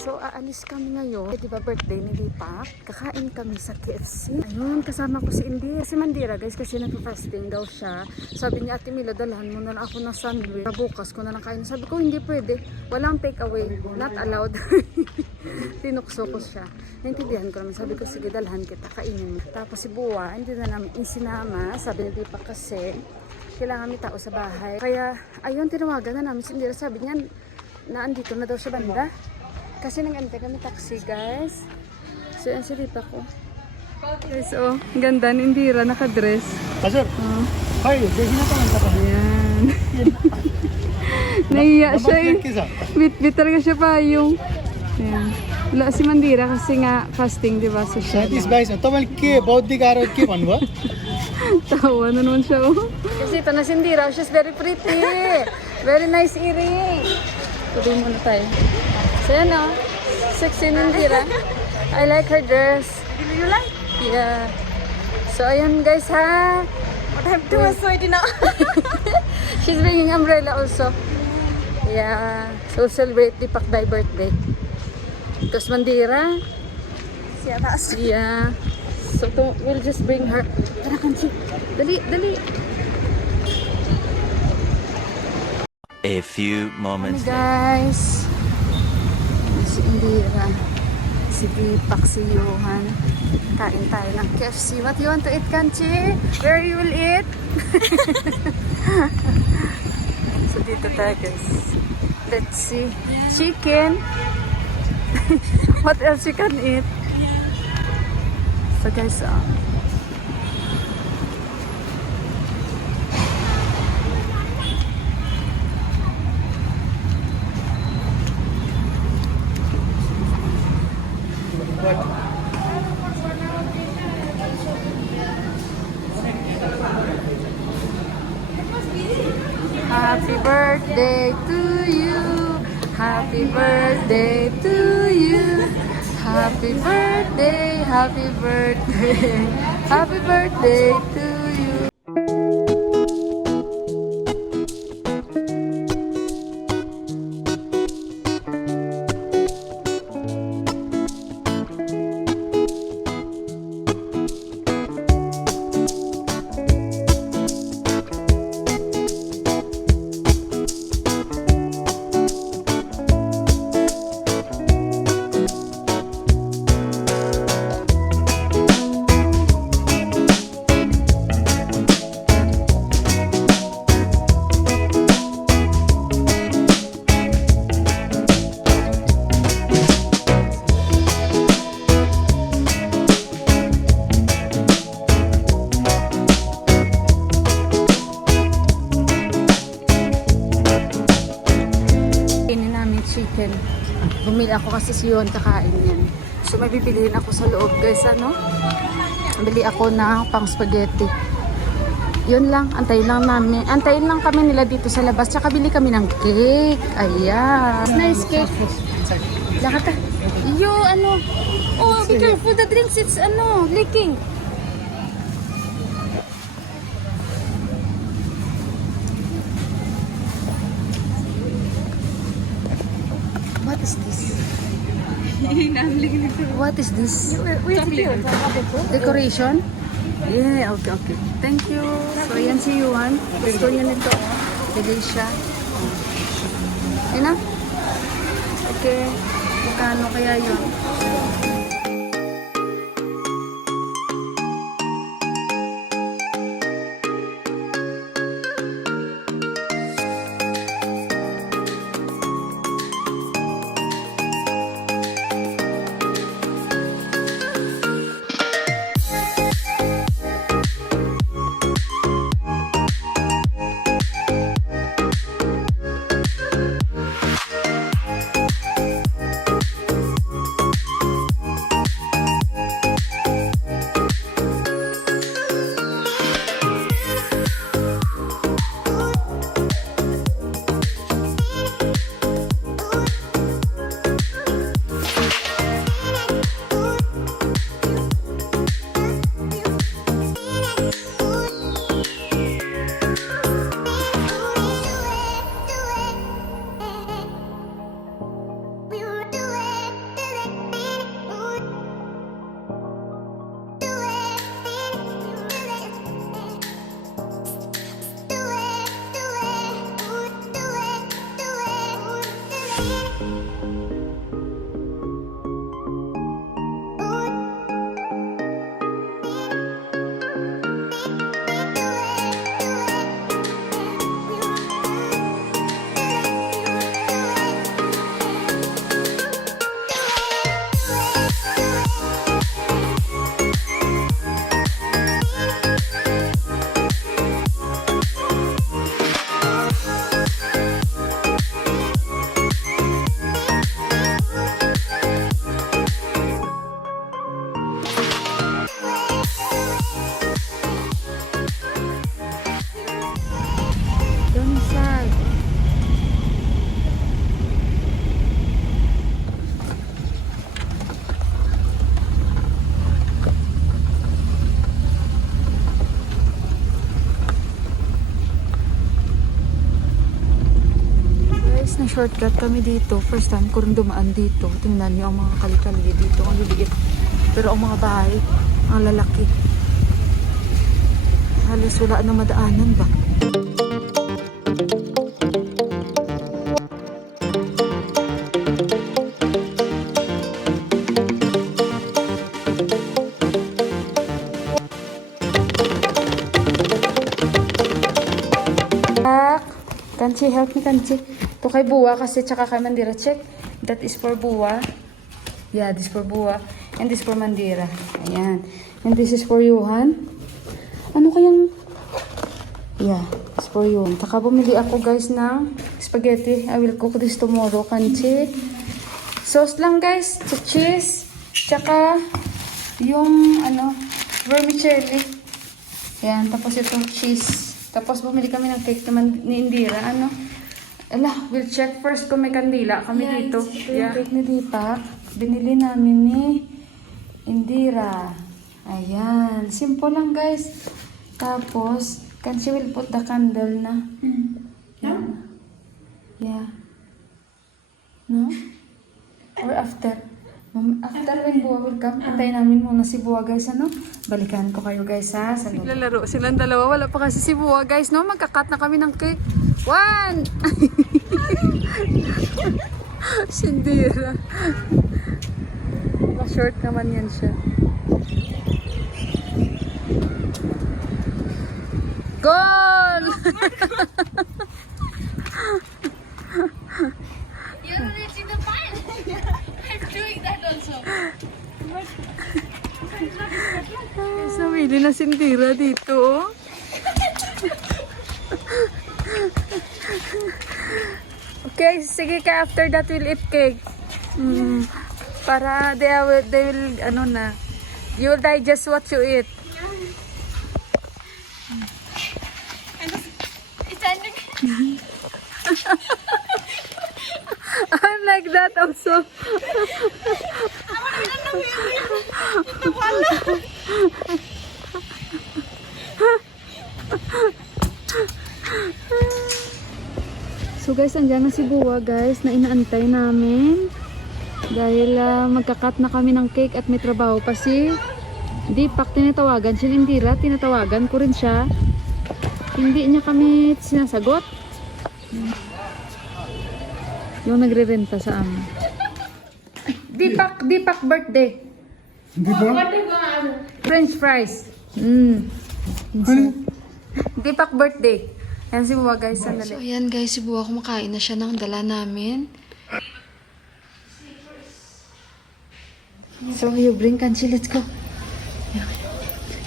So, aalis kami ngayon. Di ba birthday ni Deepak? Kakain kami sa KFC. Ayun, kasama ko si Indira. Si Mandira, guys, kasi nagpa-fasting daw siya. Sabi niya, Ate Mila, dalhan mo na lang ako ng sandwich. Bukas ko na lang kain. Sabi ko, hindi pwede. Walang take away. Not allowed. Tinukso ko siya. Naintindihan ko naman. Sabi ko, sige, dalhan kita. Kainin mo. Tapos si Buwa, hindi na namin isinama. Sabi ni Deepak kasi, kailangan may tao sa bahay. Kaya, ayun, tinawagan na namin si Indira. Sabi niya, na andito na daw sa banda. Kasi nag-antay kami taxi, guys. So, yan si Deepak ko. Guys, oh, ganda ni Indira, nakadress. Pasok. Hi, dahil na pa ka. Ayan. Nahiya siya eh. Bit-bit talaga siya pa yung. Ayan. Wala si Mandira kasi nga fasting, di ba? So, siya. This guys, tomal ke bauddhik arod ke banwa? Tawa na naman siya, oh. Kasi ito na si Indira. She's very pretty. Very nice earring. Tuloy muna tayo. So, yan, oh. Sexy ni Indira. I like her dress. Do you like? Yeah. So, ayan guys, ha. What I'm doing so I did not. She's bringing umbrella also. Yeah. So, celebrate Deepak Day birthday. Because Mandira. Yeah, that's. Yeah. So, we'll just bring her. Tara, Kanchi. Dali, dali. A few moments later. Guys. Si Indira. Si Deepak, si Johan. Kain tayo ng KFC. What you want to eat, Kanchi? Where you will eat? So, dito tayo, guys. Let's see. Chicken. What else you can eat? So, guys, Happy birthday to you. Happy birthday to you. Happy birthday, happy birthday. Happy birthday to you. Chicken. Bumili ako kasi si Yon kakain yan. So may bibilihin ako sa loob, guys, ano? Bili ako ng pang spaghetti. Yun lang, antayin lang kami nila dito sa labas. Tsaka bili kami ng cake. Ayan. Nice cake. Lakata. Yo, ano? Oh, be careful, the drinks, it's ano, leaking. What is this? What is this? Decoration? Yeah, okay, okay. Thank you. So, yan si Yuan. Gusto niya nito. Bigay siya. Yan na? Okay. Magkano kaya yun? Doon inside. Guys, na-shortcut kami dito. First time ko rin dumaan dito. Tingnan niyo ang mga kali-kali dito. Ang liliit. Pero ang mga bahay, ang lalaki. Halos wala na madaanan ba? Kanchi, help me, Kanchi. Ito kay Buwa kasi tsaka kay Mandira. Check. That is for Buwa. Yeah, this for Buwa. And this for Mandira. Ayan. And this is for Yuhan. Ano kayang... Yeah, it's for Yuhan. Tsaka bumili ako guys ng spaghetti. I will cook this tomorrow, Kanchi. Sauce lang guys. Cheese. Tsaka yung ano, vermicelli. Ayan. Tapos itong cheese. Tapos bumili kami ng cake naman ni Indira. Ano? Ala, we'll check first kung may kandila kami dito. Ito yung cake ni Deepak. Binili namin ni Indira. Ayan. Simple lang guys. Tapos, Kanchi will put the candle na. Yeah. Yeah. No? Or after? After when Buwa will come, antayin namin muna si Buwa guys, ano? Balikan ko kayo guys ha. Naglalaro silang dalawa, wala pa kasi si Buwa guys, no? Magkakat na kami ng cake. 1! Sindira. Ma-short naman yan siya. Goal! You're reaching the pile. I'm doing that also. Samili na Sindira dito, oh. Okay, sige ka. After that, we'll eat cake. Para they will, ano na, you will digest what you eat. It's ending. I'm like that also. So guys, andyan na si Buwa guys na inaantay namin. Dahil magkakat na kami ng cake at may trabaho pa si Deepak. Tinatawagan si Indira, tinatawagan ko rin siya. Hindi niya kami sinasagot. Yung nagre-renta sa amin. Deepak birthday. French fries. Deepak birthday. Yan si Buwa guys, sandali. So yan guys, si Buwa kumakain na siya ng dala namin. So you bring Kanchi, let's go.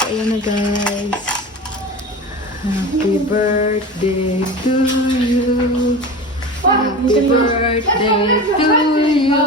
So ayan na guys. Happy birthday to you. Happy birthday to you.